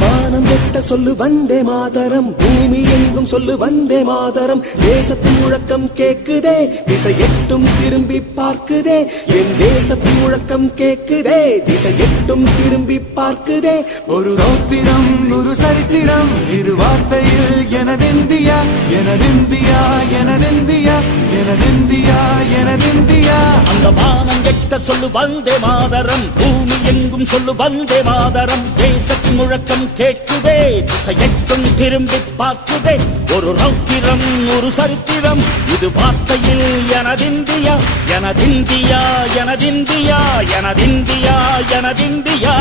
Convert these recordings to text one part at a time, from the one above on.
வானம் வெட்ட சொல்லு வந்தே மாதரம், பூமி எங்கும் சொல்லு வந்தே மாதரம். தேசத்தின் முழக்கம் கேக்குதே, திசை எட்டும் திரும்பி பார்க்குதே. என் தேசத்தின் முழக்கம் கேக்குதே, திசை எட்டும் திரும்பி பார்க்குதே. ஒரு ரௌத்திரம் ஒரு சரித்திரம், இரு வார்த்தையில் எனதிந்தியா எனதிந்தியா எனதிந்தியா எனதிந்தியா எனதிந்தியா. அந்த வானம் வெட்ட சொல்லு வந்தே மாதரம், பூமி எங்கும் சொல்லு வந்தே மாதரம். தேசத்தின் முழக்கம் கேட்குதே, திசை எட்டும் திரும்பி பார்க்குதே. ஒரு ரௌத்திரம் ஒரு சரித்திரம், இது வார்த்தையில் எனதிந்தியா எனதிந்தியா எனதிந்தியா எனதிந்தியா எனதிந்தியா.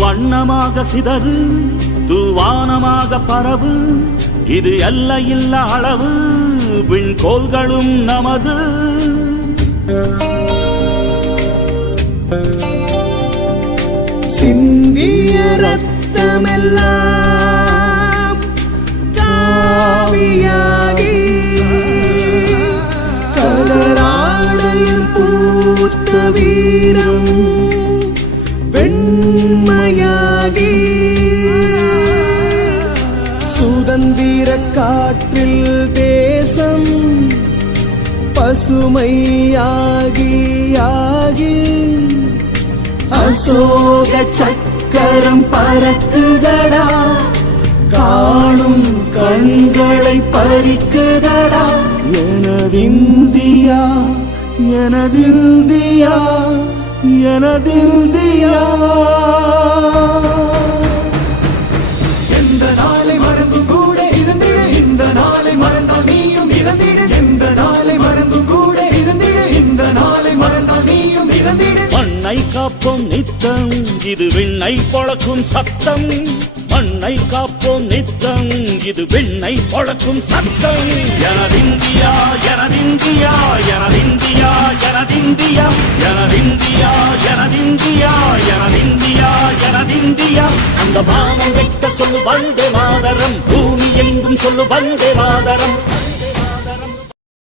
வண்ணமாக சிதறு தூவானமாக பரவு, இது எல்லையில்ல அளவு, விண்கோள்களும் நமது. சிந்திய ரத்தமெல்லாம் காவியாகி, கலராடையில் பூத்த வீரம் வெண்மையாகி, சுதந்திர காற்றில் தேசம் பசுமையாகி ஆகி, அசோக சக்கரம் பறக்குதடா, காணும் கண்களை பறிக்குதடா. எனதிந்தியா எனதிந்தியா எனதிந்தியா. எந்த நாளை மறந்தும் கூட இருந்திட, இந்த நாளை மறந்தால் நீயும் இறந்திட. எந்த நாளை மறந்தும் கூட இருந்திட, இந்த நாளை மறந்தால் நீயும் இறந்திட. மண்ணை காப்போம் நித்தம், இது விண்ணை பொழக்கும் சத்தம். மண்ணை காப்போம் நித்தம், இது விண்ணை பொழக்கும் சத்தம். எனதிந்தியா எனதிந்தியா எனதிந்தியா எனதிந்தியா எனதிந்தியா எனதிந்தியா எனதிந்தியா எனதிந்தியா. அந்த வானம் வெட்ட சொல்லு வந்தே மாதரம், பூமி எங்கும் சொல்லு வந்தே மாதரம்.